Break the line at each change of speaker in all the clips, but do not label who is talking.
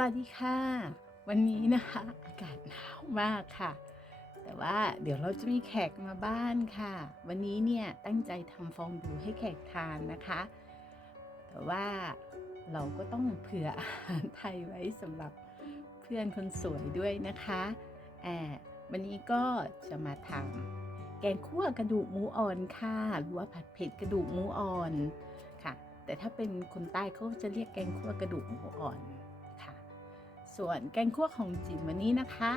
สวัสดีค่ะ วันนี้นะคะอากาศหนาวมากค่ะ แต่ว่าเดี๋ยวเราจะมีแขกมาบ้านค่ะ วันนี้เนี่ยตั้งใจทำฟองดูให้แขกทานนะคะ แต่ว่าเราก็ต้องเผื่ออาหารไทยไว้สำหรับเพื่อนคนสวยด้วยนะคะแอบวันนี้ก็จะมาทำแกงคั่วกระดูกหมูอ่อนค่ะหรือว่าผัดเผ็ดกระดูกหมูอ่อนค่ะ แต่ถ้าเป็นคนใต้เขาจะเรียกแกงคั่วกระดูกหมูอ่อน ส่วนแกงคั่วของจิ๋มวันนี้นะคะ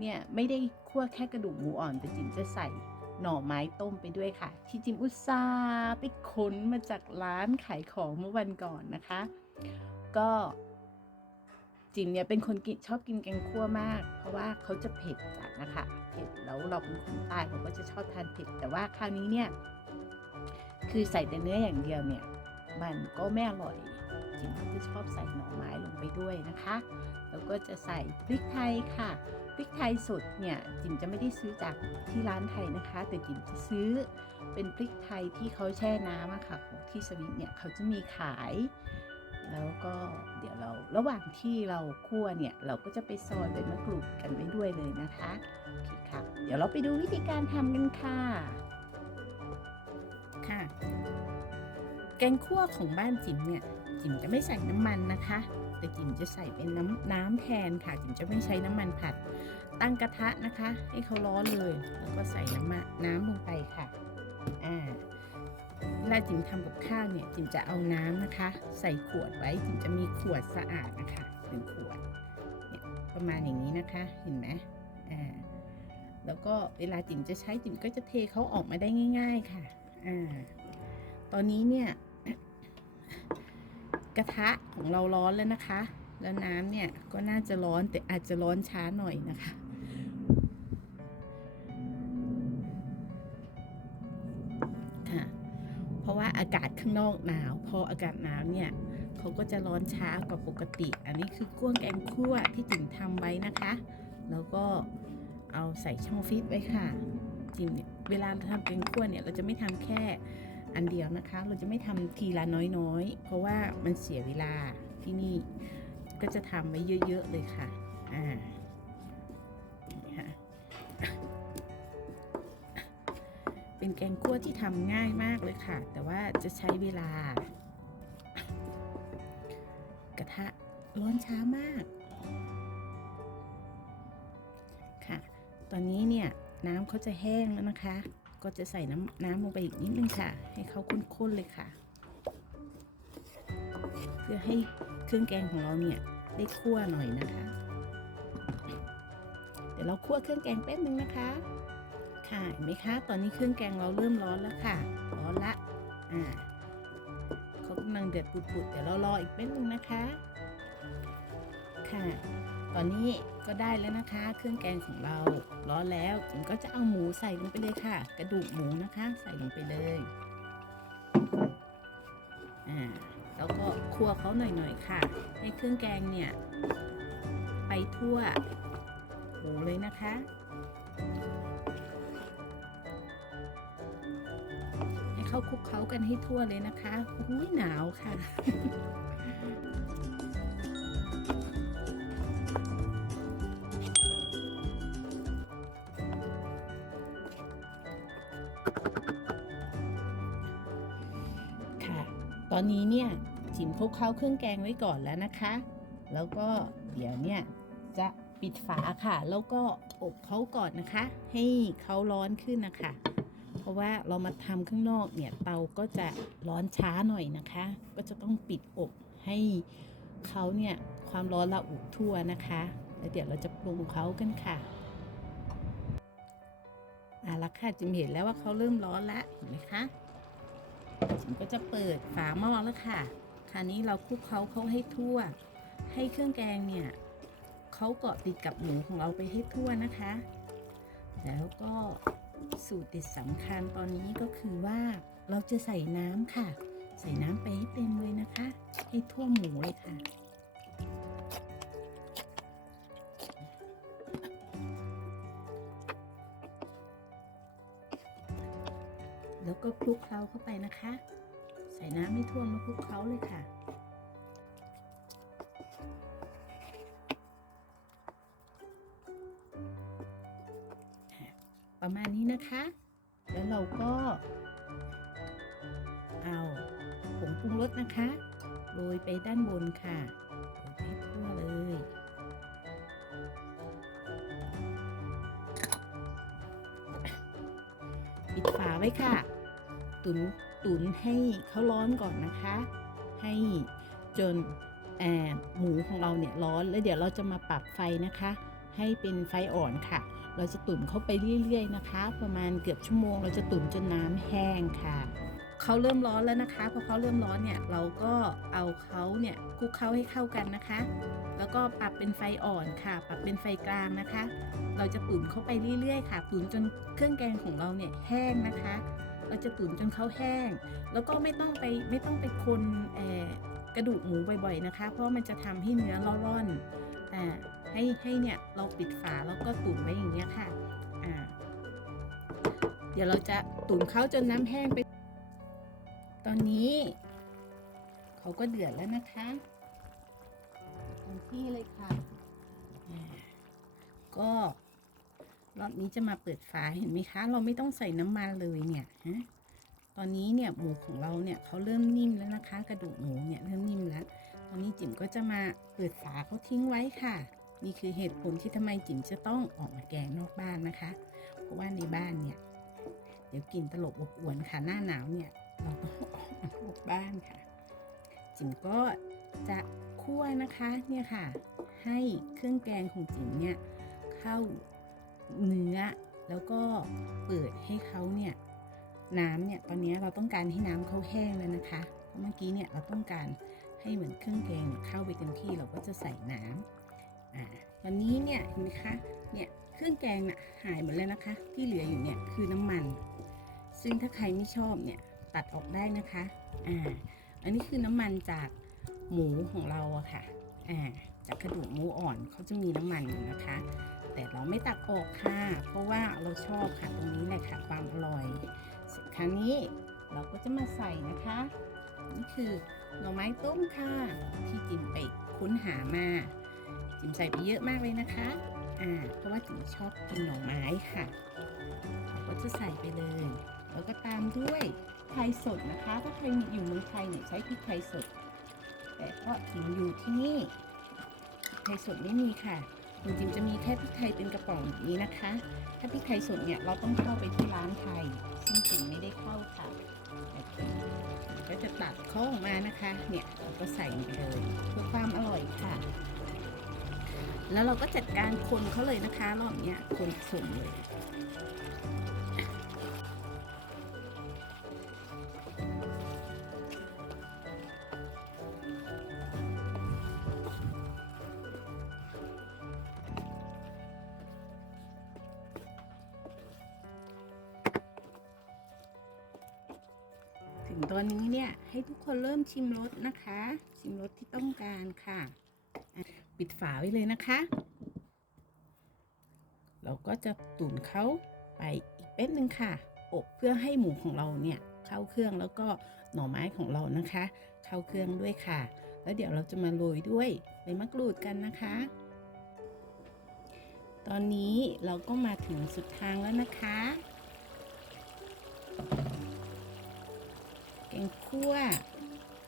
เนี่ยไม่ได้คั่วแค่กระดูกหมูอ่อนแต่จิ๋มจะใส่หน่อไม้ต้มไปด้วยค่ะ ที่จิ๋มอุตส่าห์ไปค้นมาจากร้านขายของเมื่อวันก่อนนะคะ ก็จิ๋มเนี่ยเป็นคนกินชอบกินแกงคั่วมาก เพราะว่าเขาจะเผ็ดจัดนะคะเผ็ดแล้วเราเป็นคนใต้เราก็จะชอบทานเผ็ดแต่ว่าคราวนี้เนี่ย คือใส่แต่เนื้ออย่างเดียวเนี่ย มันก็ไม่อร่อยจิ๋มก็จะชอบใส่หน่อไม้ลงไปด้วยนะคะ แล้วก็จะใส่พริกไทยค่ะ พริกไทยสดเนี่ยจิ๋มจะไม่ได้ซื้อจากที่ร้านไทยนะคะ แต่จิ๋มจะซื้อเป็นพริกไทยที่เขาแช่น้ำอะค่ะของที่สวิตเนี่ยเขาจะมีขาย แล้วก็เดี๋ยวเราระหว่างที่เราคั่วเนี่ยเราก็จะไปซอยใบมะกรูดกันไว้ด้วยเลยนะคะโอเคค่ะ เดี๋ยวเราไปดูวิธีการทำกันค่ะค่ะ แกงคั่วของบ้านจิ๋มเนี่ยจิ๋มจะไม่ใส่น้ำมันนะคะ แต่จิ๋มจะใส่เป็นน้ำน้ำแทนค่ะ จิ๋มจะไม่ใช้น้ำมันผัด ตั้งกระทะนะคะ ให้เขาร้อนเลย แล้วก็ใส่น้ำมันน้ำลงไปค่ะอ่าเวลาจิ๋มทำกับข้าวเนี่ยจิ๋มจะเอาน้ำนะคะ ใส่ขวดไว้จิ๋มจะมีขวดสะอาดนะคะหนึ่งขวดเนี่ยประมาณอย่างนี้นะคะเห็นไหมอ่าแล้วก็เวลาจิ๋มจะใช้จิ๋มก็จะเทเขาออกมาได้ง่าย ๆค่ะอ่าตอนนี้เนี่ย กระทะของเราร้อนแล้วนะคะ แล้วน้ำเนี่ยก็น่าจะร้อนแต่อาจจะร้อนช้าหน่อยนะคะค่ะเพราะว่าอากาศข้างนอกหนาว พออากาศหนาวเนี่ยเขาก็จะร้อนช้ากว่าปกติ อันนี้คือก้วงแกงคั่วที่จิ๋มทำไว้นะคะ แล้วก็เอาใส่ช่องฟิตไว้ค่ะจิ๋มเนี่ยเวลาทำแกงคั่วเนี่ยเราจะไม่ทำแค่ อันเดียวนะคะ เราจะไม่ทำทีละน้อยๆ เพราะว่ามันเสียเวลาที่นี่ก็จะทำไว้เยอะๆเลยค่ะ อ่านี่ค่ะเป็นแกงคั่วที่ทำง่ายมากเลยค่ะ แต่ว่าจะใช้เวลา กระทะร้อนช้ามากค่ะ ตอนนี้เนี่ยน้ำเขาจะแห้งแล้วนะคะ ก็จะใส่น้ำน้ำลงไปอีกนิดนึงค่ะ ให้เขาข้นๆเลยค่ะ เพื่อให้เครื่องแกงของเราเนี่ยได้คั่วหน่อยนะคะ เดี๋ยวเราคั่วเครื่องแกงแป๊บนึงนะคะ ค่ะเห็นไหมคะ ตอนนี้เครื่องแกงเราเริ่มร้อนแล้วค่ะ ร้อนละ อ่าเขากำลังเดือดปุดๆเดี๋ยวเรารออีกแป๊บนึงนะคะ ค่ะ ตอนนี้ก็ได้แล้วนะคะ เครื่องแกงของเราร้อนแล้วผมก็จะเอาหมูใส่ลงไปเลยค่ะ กระดูกหมูนะคะ ใส่ลงไปเลยอ่าแล้วก็คั่วเขาหน่อยๆค่ะ ให้เครื่องแกงเนี่ย ไปทั่วหมูเลยนะคะให้เข้าคลุกเคล้ากันให้ทั่วเลยนะคะอุ้ยหนาวค่ะ อนนี้เนี่ยจิ๋มคลุกเคล้าเครื่องแกงไว้ก่อนแล้วนะคะ แล้วก็เดี๋ยวเนี่ยจะปิดฝาค่ะ แล้วก็อบเขาก่อนนะคะ ให้เขาร้อนขึ้นนะคะ เพราะว่าเรามาทำข้างนอกเนี่ยเตาก็จะร้อนช้าหน่อยนะคะ ก็จะต้องปิดอบให้เขาเนี่ยความร้อนระอุทั่วนะคะ แล้วเดี๋ยวเราจะปรุงเขากันค่ะอะละค่ะจิมเห็นแล้วว่าเขาเริ่มร้อนแล้วเห็นไหมคะ ก็จะเปิดฝาหม้อแล้วค่ะ คราวนี้เราคลุกเขาเขาให้ทั่ว ให้เครื่องแกงเนี่ยเขาเกาะติดกับหมูของเราไปให้ทั่วนะคะ แล้วก็สูตรเด็ดสำคัญตอนนี้ก็คือว่าเราจะใส่น้ำค่ะ ใส่น้ำไปให้เต็มเลยนะคะ ให้ทั่วหมูเลยค่ะ แล้วก็คลุกเคล้าเข้าไปนะคะ ใส่น้ำไม่ท่วมแล้วคลุกเคล้าเลยค่ะ ประมาณนี้นะคะ แล้วเราก็ เอาผงปรุงรสนะคะโรยไปด้านบนค่ะโรยไปทั่วเลยปิดฝาไว้ค่ะ ตุนตุนให้เขาร้อนก่อนนะคะ ให้จนหมูของเราเนี่ยร้อนแล้วเดี๋ยวเราจะมาปรับไฟนะคะ ให้เป็นไฟอ่อนค่ะ เราจะตุ๋นเข้าไปเรื่อยๆนะคะ ประมาณเกือบชั่วโมง เราจะตุ๋นจนน้ำแห้งค่ะเขาเริ่มร้อนแล้วนะคะพอเขาเริ่มร้อนเนี่ยเราก็เอาเขาเนี่ยคลุกเคล้าให้เข้ากันนะคะ แล้วก็ปรับเป็นไฟอ่อนค่ะ ปรับเป็นไฟกลางนะคะ เราจะตุ๋นเข้าไปเรื่อยๆ ค่ะตุ๋นจนเครื่องแกงของเราเนี่ยแห้งนะคะ เราจะตุ๋นจนเขาแห้ง แล้วก็ไม่ต้องไปไม่ต้องไปคนเอ่อกระดูกหมูบ่อยๆนะคะ เพราะมันจะทำให้เนื้อร่อนๆอ่าให้ให้เนี่ยเราปิดฝาแล้วก็ตุ๋นไว้อย่างเงี้ยค่ะอ่าเดี๋ยวเราจะตุ๋นเขาจนน้ำแห้งไป ตอนนี้เขาก็เดือดแล้วนะคะเต็มที่เลยค่ะก็ รอบนี้จะมาเปิดฝาเห็นไหมคะ เราไม่ต้องใส่น้ำมันเลยเนี่ยฮะตอนนี้เนี่ยหมูของเราเนี่ยเขาเริ่มนิ่มแล้วนะคะ กระดูกหมูเนี่ยเริ่มนิ่มแล้ว ตอนนี้จิ๋มก็จะมาเปิดฝาเขาทิ้งไว้ค่ะ นี่คือเหตุผลที่ทำไมจิ๋มจะต้องออกมาแกงนอกบ้านนะคะ เพราะว่าในบ้านเนี่ยเดี๋ยวกลินตลบอบอวนค่ะหน้าหนาวเนี่ยเราต้องออกมานอกบ้านค่ะ จิ๋มก็จะคั่วนะคะเนี่ยค่ะ ให้เครื่องแกงของจิ๋มเนี่ยเข้า เนื้อ แล้วก็เปิดให้เขาเนี่ยน้ำเนี่ยตอนนี้เราต้องการให้น้ำเขาแห้งแล้วนะคะเพราะเมื่อกี้เนี่ยเราต้องการให้เหมือนเครื่องแกงเนี่ยเข้าไปเต็มที่เราก็จะใส่น้ำอ่าตอนนี้เนี่ยเห็นไหมคะเนี่ยเครื่องแกงน่ะหายหมดแล้วนะคะ ที่เหลืออยู่เนี่ยคือน้ำมัน ซึ่งถ้าใครไม่ชอบเนี่ยตัดออกได้นะคะอ่าอันนี้คือน้ำมันจากหมูของเราอะค่ะอ่า จากกระดูกหมูอ่อนเขาจะมีน้ำมันอยู่นะคะ แต่เราไม่ตัดออกค่ะ เพราะว่าเราชอบค่ะตรงนี้แหละค่ะความอร่อยครั้งนี้เราก็จะมาใส่นะคะ นี่คือหน่อไม้ต้มค่ะ ที่จิมไปค้นหามา จิมใส่ไปเยอะมากเลยนะคะ อ่า เพราะว่าจิมชอบกินหน่อไม้ค่ะเราก็จะใส่ไปเลย แล้วก็ตามด้วยไทยสดนะคะ ถ้าใครอยู่เมืองไทยเนี่ยใช้พริกไทยสด แต่ก็จิมอยู่ที่นี่ ไทยสดไม่มีค่ะจริงๆจะมีแค่พริกไทยเป็นกระป๋องแบบนี้นะคะ ถ้าพริกไทยสดเนี่ยเราต้องเข้าไปที่ร้านไทย ซึ่งจิงไม่ได้เข้าค่ะก็จะตัดเขาออกมานะคะ เนี่ยเราก็ใส่ไปเลยเพื่อความอร่อยค่ะ แล้วเราก็จัดการคนเขาเลยนะคะ รอบเนี้ยคนผสมเลย งตอนนี้เนี่ยให้ทุกคนเริ่มชิมรสนะคะ ชิมรสที่ต้องการค่ะ ปิดฝาไว้เลยนะคะ เราก็จะตุ๋นเขาไปอีกแป๊บนึงค่ะ อบเพื่อให้หมูของเราเนี่ยเข้าเครื่องแล้วก็หน่อไม้ของเรานะคะ เข้าเครื่องด้วยค่ะ แล้วเดี๋ยวเราจะมาโรยด้วยใบมะกรูดกันนะคะ ตอนนี้เราก็มาถึงสุดทางแล้วนะคะ งคั่ว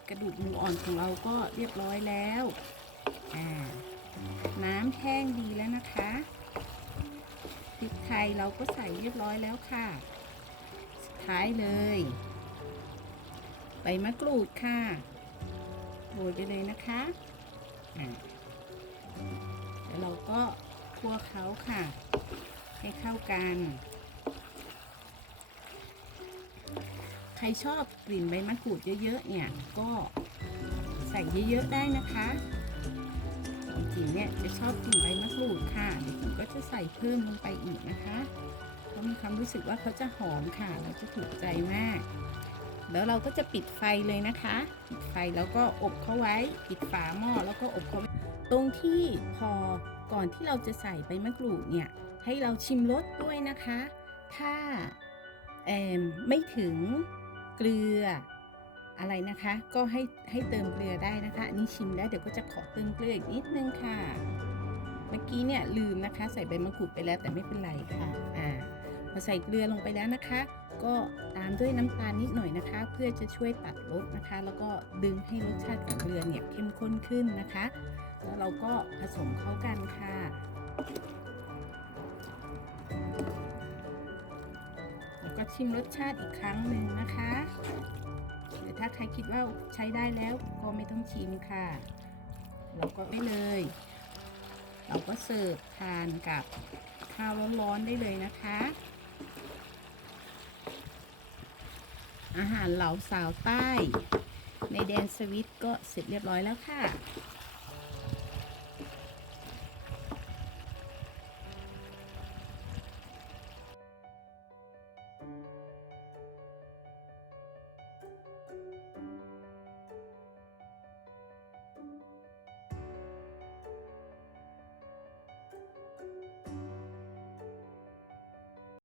กระดูกหมูอ่อนของเราก็เรียบร้อยแล้วอ่าน้ำแห้งดีแล้วนะคะพริกไทยเราก็ใส่เรียบร้อยแล้วค่ะ สุดท้ายเลยใบมะกรูดค่ะโรยไปเลยนะคะอ่าแล้วเราก็คั่วเขาค่ะ ให้เข้ากัน ใครชอบกลิ่นใบมะกรูดเยอะๆเนี่ยก็ใส่เยอะๆได้นะคะของจิ๋มเนี่ยจะชอบกลิ่นใบมะกรูดค่ะเดี๋ยวจิ๋มก็จะใส่เพิ่มลงไปอีกนะคะเพราะมีความรู้สึกว่าเขาจะหอมค่ะเราจะถูกใจมาก แล้วเราก็จะปิดไฟเลยนะคะ ปิดไฟแล้วก็อบเขาไว้ ปิดฝาหม้อแล้วก็อบเขาตรงที่พอก่อนที่เราจะใส่ใบมะกรูดเนี่ยให้เราชิมรสด้วยนะคะ ถ้าเอ่มไม่ถึง เกลืออะไรนะคะ ก็ให้ให้เติมเกลือได้นะคะอันนี้ชิมแล้วเดี๋ยวก็จะขอเติมเกลืออีกนิดนึงค่ะ เมื่อกี้เนี่ยลืมนะคะ ใส่ใบมะกรูดไปแล้วแต่ไม่เป็นไรค่ะอ่าพอใส่เกลือลงไปแล้วนะคะ ก็ตามด้วยน้ำตาลนิดหน่อยนะคะ เพื่อจะช่วยตัดรสนะคะ แล้วก็ดึงให้รสชาติของเกลือเนี่ยเข้มข้นขึ้นนะคะ แล้วเราก็ผสมเข้ากันค่ะแล้วก็ชิมรสชาติอีกครั้งหนึ่ง ใครคิดว่าใช้ได้แล้วก็ไม่ต้องชิมค่ะ เราก็ไม่เลย เราก็เสิร์ฟทานกับข้าวร้อนๆได้เลยนะคะ อาหารเหลาสาวใต้ ในแดนสวิตก็เสร็จเรียบร้อยแล้วค่ะ